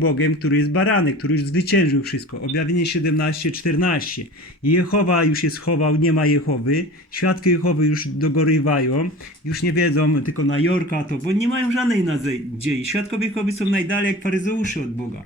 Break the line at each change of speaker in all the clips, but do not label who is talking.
Bogiem, który jest baranek, który już zwyciężył wszystko. Objawienie 17, 14. I Jehowa już się schował, nie ma Jehowy. Świadki Jehowy już dogorywają. Już nie wiedzą tylko na Jorka to, bo nie mają żadnej nadziei. Świadkowie Jehowy są najdalej jak faryzeusze od Boga.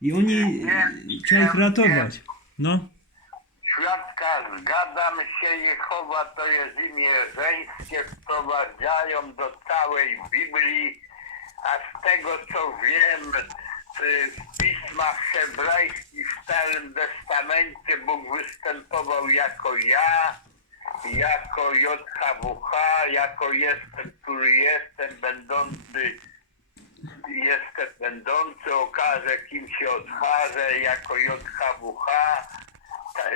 I oni, trzeba ich ratować. No.
Świadka, zgadzam się, Jehowa to jest imię żeńskie, wprowadzają do całej Biblii, a z tego co wiem, w pismach hebrajskich w Starym Testamencie Bóg występował jako ja, jako JHWH, jako jestem, który jestem, będący jestem będący, okażę kim się odcharzę jako JHWH. Ta-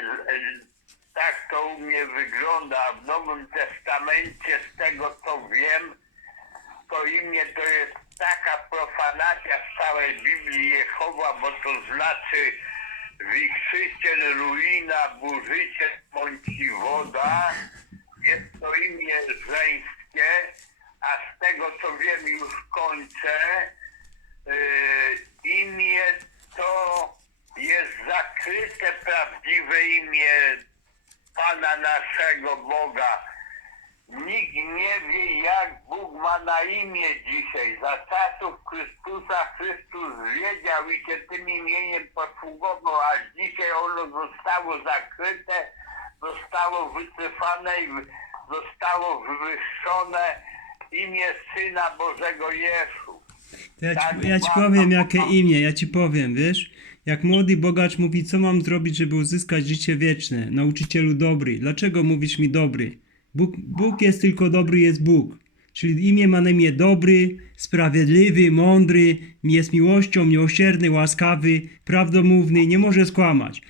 Tak to u mnie wygląda. W Nowym Testamencie, z tego co wiem, to imię to jest taka profanacja w całej Biblii Jehowa, bo to znaczy wichrzyciel, ruina, burzyciel, bądź woda. Jest to imię żeńskie, a z tego co wiem już kończę, yy, imię to jest zakryte prawdziwe imię Pana naszego Boga. Nikt nie wie, jak Bóg ma na imię dzisiaj. Za czasów Chrystusa Chrystus wiedział i się tym imieniem posługował, a dzisiaj ono zostało zakryte, zostało wycofane i zostało wywyższone imię Syna Bożego Jezu.
To ja, ci, ja ci powiem, jakie imię, ja ci powiem, wiesz? Jak młody bogacz mówi, co mam zrobić, żeby uzyskać życie wieczne? Nauczycielu dobry. Dlaczego mówisz mi dobry? Bóg, Bóg jest tylko dobry, jest Bóg. Czyli imię ma na imię dobry, sprawiedliwy, mądry, jest miłością, miłosierny, łaskawy, prawdomówny, nie może skłamać.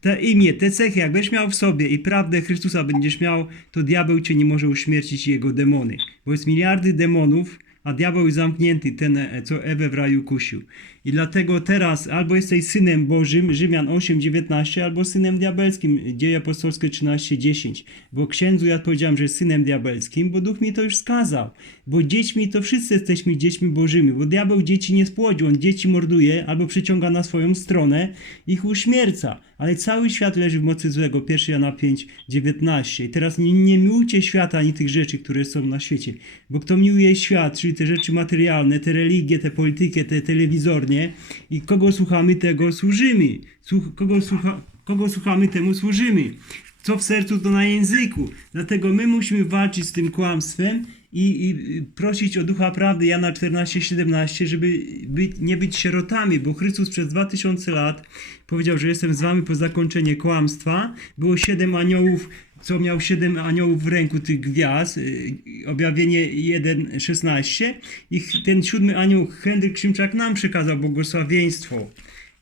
Te imię, te cechy, jak będziesz miał w sobie i prawdę Chrystusa będziesz miał, to diabeł cię nie może uśmiercić i jego demony. Bo jest miliardy demonów, a diabeł zamknięty, ten, e, co Ewę w raju kusił. I dlatego teraz albo jesteś synem Bożym, Rzymian 8:19, albo synem diabelskim, Dzieje apostolskie 13:10. Bo księdzu ja powiedziałem, że synem diabelskim, bo duch mi to już skazał. Bo dziećmi to wszyscy jesteśmy dziećmi Bożymi, bo diabeł dzieci nie spłodził, on dzieci morduje albo przyciąga na swoją stronę, ich uśmierca. Ale cały świat leży w mocy złego. 1 Jana 5:19. I teraz nie, nie miłujcie świata ani tych rzeczy, które są na świecie. Bo kto miłuje świat, czyli te rzeczy materialne, te religie, te politykę, te telewizornie i kogo słuchamy, tego służymy. Słuch, kogo, słucha, kogo słuchamy, temu służymy. Co w sercu, to na języku. Dlatego my musimy walczyć z tym kłamstwem i, i prosić o Ducha Prawdy Jana 14:17, żeby być, nie być sierotami, bo Chrystus przez 2000 lat powiedział, że jestem z wami po zakończenie kłamstwa. Było siedem aniołów, co miał siedem aniołów w ręku tych gwiazd, y, objawienie 1:16 i ten siódmy anioł Henryk Szymczak nam przekazał błogosławieństwo.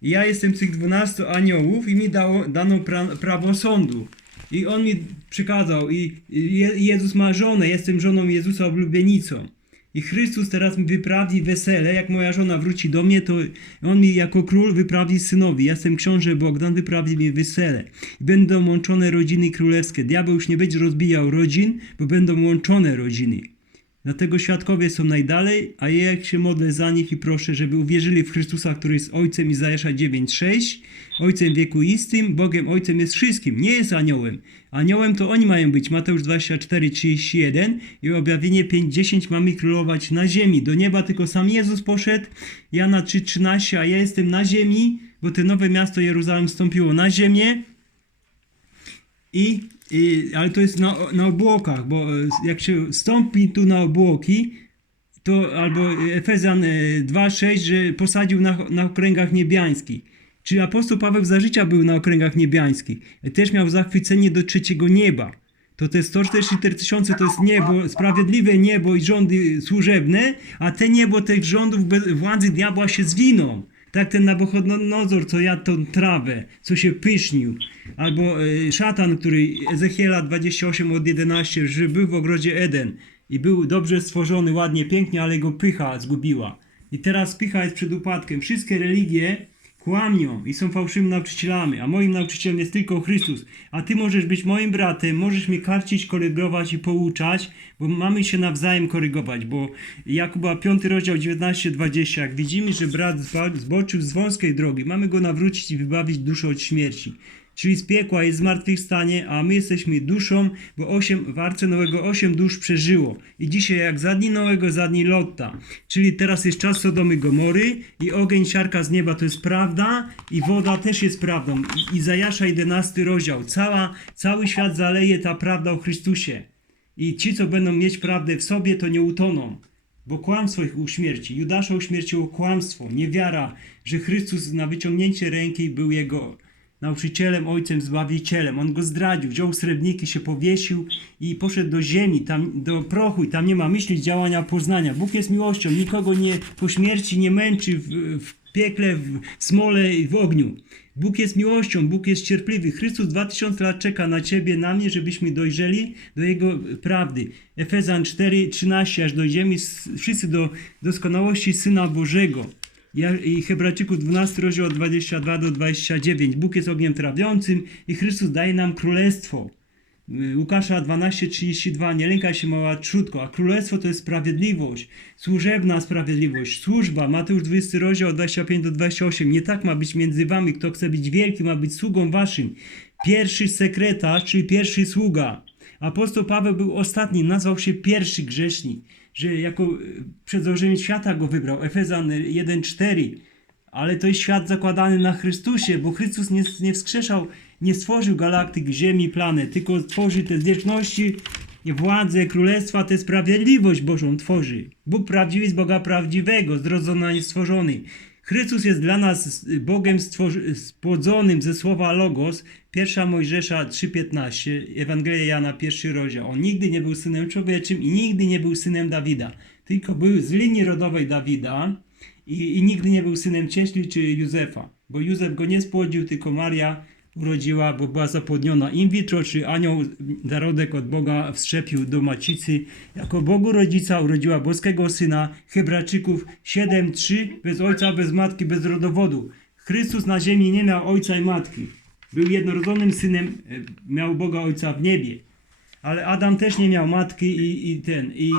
Ja jestem tych 12 aniołów i mi dało, dano pra, prawo sądu. I on mi przykazał, i Je, Jezus ma żonę, jestem żoną Jezusa oblubienicą. I Chrystus teraz mi wyprawi wesele, jak moja żona wróci do mnie, to on mi jako król wyprawi synowi. Ja jestem książę Bogdan, wyprawi mi wesele. I będą łączone rodziny królewskie. Diabeł już nie będzie rozbijał rodzin, bo będą łączone rodziny. Dlatego świadkowie są najdalej, a ja jak się modlę za nich i proszę, żeby uwierzyli w Chrystusa, który jest Ojcem Izajasza 9:6, Ojcem wiekuistym, Bogiem Ojcem jest wszystkim, nie jest aniołem. Aniołem to oni mają być, Mateusz 24:31 i objawienie 5:10 mamy królować na ziemi. Do nieba tylko sam Jezus poszedł, Jana 3:13, a ja jestem na ziemi, bo te nowe miasto Jeruzalem wstąpiło na ziemię, i, i, ale to jest na, na obłokach, bo e, jak się stąpi tu na obłoki, to albo Efezjan e, 2,6, że posadził na, na okręgach niebiańskich. Czyli apostoł Paweł za życia był na okręgach niebiańskich. E, Też miał zachwycenie do trzeciego nieba. To te 144 tysiące to jest niebo, sprawiedliwe niebo i rządy służebne, a te niebo tych rządów władzy diabła się zwiną. Tak ten Nabuchodonozor, co jadł tą trawę, co się pysznił. Albo e, szatan, który Ezechiela 28 od 11, że był w ogrodzie Eden i był dobrze stworzony, ładnie, pięknie, ale go pycha zgubiła. I teraz pycha jest przed upadkiem. Wszystkie religie kłamią i są fałszywymi nauczycielami, a moim nauczycielem jest tylko Chrystus. A ty możesz być moim bratem, możesz mnie karcić, korygować i pouczać, bo mamy się nawzajem korygować, bo Jakuba 5 rozdział 19-20, jak widzimy, że brat zboczył z wąskiej drogi, mamy go nawrócić i wybawić duszę od śmierci. Czyli z piekła jest zmartwychwstanie, a my jesteśmy duszą, bo osiem, w Arce Nowego osiem dusz przeżyło. I dzisiaj jak za dni Nowego, za dni Lotta. Czyli teraz jest czas Sodomy Gomory i ogień siarka z nieba to jest prawda i woda też jest prawdą. I Izajasza 11 rozdział. Cała, cały świat zaleje ta prawda o Chrystusie. I ci, co będą mieć prawdę w sobie, to nie utoną. Bo kłamstwo ich uśmierci. Judasza uśmierciło kłamstwo, niewiara, że Chrystus na wyciągnięcie ręki był jego nauczycielem, ojcem, zbawicielem. On go zdradził, wziął srebrniki, się powiesił i poszedł do ziemi, tam do prochu i tam nie ma myśli, działania, poznania. Bóg jest miłością, nikogo nie po śmierci nie męczy w, w piekle, w smole i w ogniu. Bóg jest miłością, Bóg jest cierpliwy. Chrystus 2000 lat czeka na ciebie, na mnie, żebyśmy dojrzeli do Jego prawdy. Efezjan 4, 13, aż dojdziemy wszyscy do doskonałości Syna Bożego. I Hebrajczyków 12 rozdział od 22 do 29. Bóg jest ogniem trawiącym i Chrystus daje nam królestwo. Y, Łukasza 12:32 Nie lękaj się mała trzutko, a królestwo to jest sprawiedliwość, służebna sprawiedliwość, służba. Mateusz 20 rozdział od 25 do 28. Nie tak ma być między wami, kto chce być wielki, ma być sługą waszym. Pierwszy sekretarz, czyli pierwszy sługa. Apostoł Paweł był ostatni, nazwał się pierwszy grzesznik, że jako y, przed świata go wybrał. Efezjan 1:4. Ale to jest świat zakładany na Chrystusie, bo Chrystus nie, nie wskrzeszał, nie stworzył galaktyk, ziemi, planet, tylko tworzy te wieczności władzę, królestwa, tę sprawiedliwość Bożą tworzy. Bóg prawdziwy z Boga prawdziwego, zrodzony, a nie stworzony. Chrystus jest dla nas Bogiem spłodzonym ze słowa Logos, 1 Mojżesza 3,15, Ewangelia Jana, pierwszy rozdział. On nigdy nie był synem człowieczym i nigdy nie był synem Dawida, tylko był z linii rodowej Dawida, i, i nigdy nie był synem cieśli czy Józefa, bo Józef go nie spłodził, tylko Maria urodziła, bo była zapłodniona in vitro, czy anioł zarodek od Boga wszczepił do macicy. Jako Bogu rodzica urodziła boskiego syna Hebrajczyków 7:3 bez ojca, bez matki, bez rodowodu. Chrystus na ziemi nie miał ojca i matki. Był jednorodzonym synem, e, miał Boga ojca w niebie. Ale Adam też nie miał matki i, i ten, i,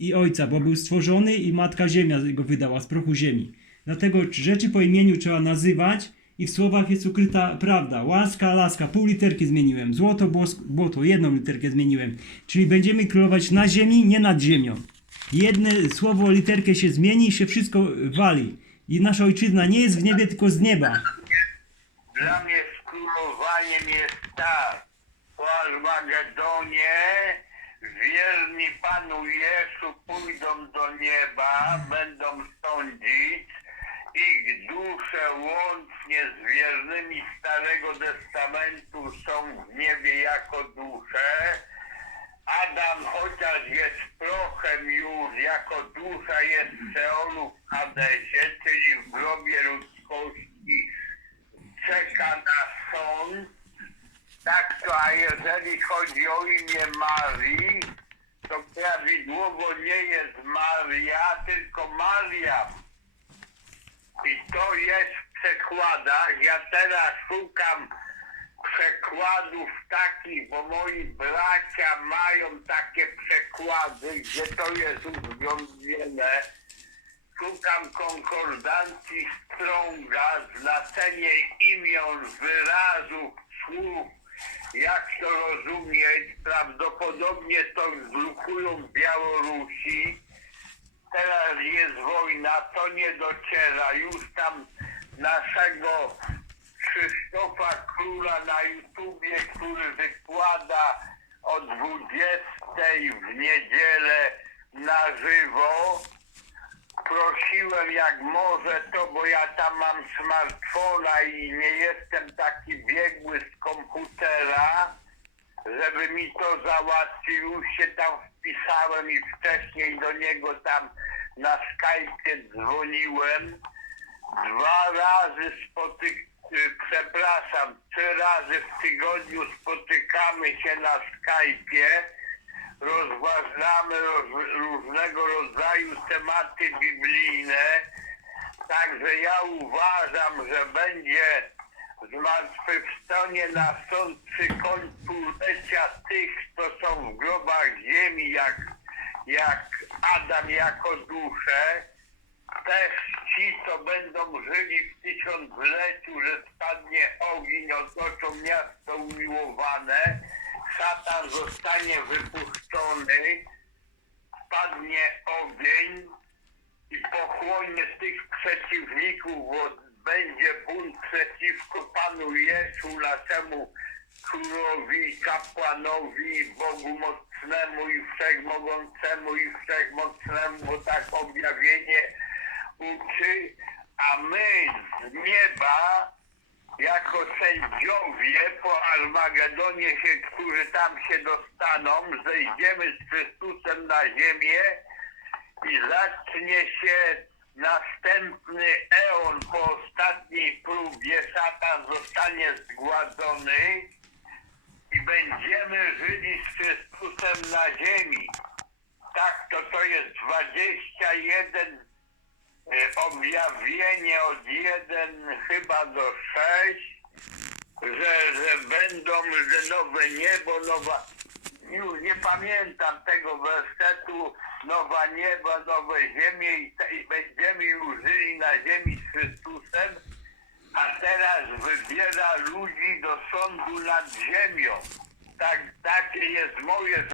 i ojca, bo był stworzony i matka ziemia go wydała z prochu ziemi. Dlatego rzeczy po imieniu trzeba nazywać i w słowach jest ukryta prawda. Łaska, laska, pół literki zmieniłem. Złoto, błoto, jedną literkę zmieniłem. Czyli będziemy królować na ziemi, nie nad ziemią. Jedne słowo, literkę się zmieni i się wszystko wali. I nasza ojczyzna nie jest w niebie, tylko z nieba.
Dla mnie skrólowaniem jest tak. Po Armagedonie wierni Panu Jezu pójdą do nieba, będą sądzić. Ich dusze łącznie z wiernymi Starego Testamentu są w niebie jako dusze. Adam chociaż jest prochem już, jako dusza jest w Seolu w Hadesie, czyli w grobie ludzkości czeka na sąd. Tak to, a jeżeli chodzi o imię Marii, to prawidłowo nie jest Maria, tylko Maria. I to jest w przekładach. Ja teraz szukam przekładów takich, bo moi bracia mają takie przekłady, gdzie to jest uzgodnione. Szukam konkordancji Stronga, znaczenie imion, wyrazów, słów, jak to rozumieć. Prawdopodobnie to drukują Białorusi. Teraz jest wojna, to nie dociera. Już tam naszego Krzysztofa Króla na YouTubie, który wykłada o 20 w niedzielę na żywo. Prosiłem jak może to, bo ja tam mam smartfona i nie jestem taki biegły z komputera, żeby mi to załatwił. Już się tam wpisałem i wcześniej do niego tam na Skype dzwoniłem. Dwa razy spotyk... y, przepraszam, trzy razy w tygodniu spotykamy się na Skype'ie, rozważamy roz... różnego rodzaju tematy biblijne. Także ja uważam, że będzie zmartwychwstanie na sąd przy końcu lecia tych, co są w grobach ziemi, jak, jak Adam jako dusze. Też ci, co będą żyli w tysiącleciu, że spadnie ogień, otoczą miasto umiłowane, szatan zostanie wypuszczony, spadnie ogień i pochłonie tych przeciwników, bo będzie bunt przeciwko Panu Jezu, naszemu Królowi, kapłanowi, Bogu mocnemu i wszechmogącemu i wszechmocnemu, bo tak objawienie uczy, a my z nieba jako sędziowie po Armagedonie, się, którzy tam się dostaną, zejdziemy z Chrystusem na ziemię i zacznie się następny eon po ostatniej próbie. Szatan zostanie zgładzony i będziemy żyli z Chrystusem na ziemi. Tak, to to jest 21 y, objawienie od 1 chyba do 6, że, że będą że nowe niebo, nowa. Już nie pamiętam tego wersetu, nowa nieba, nowe ziemie i, będziemy już żyli na ziemi z Chrystusem, a teraz wybiera ludzi do sądu nad ziemią. Tak, takie jest moje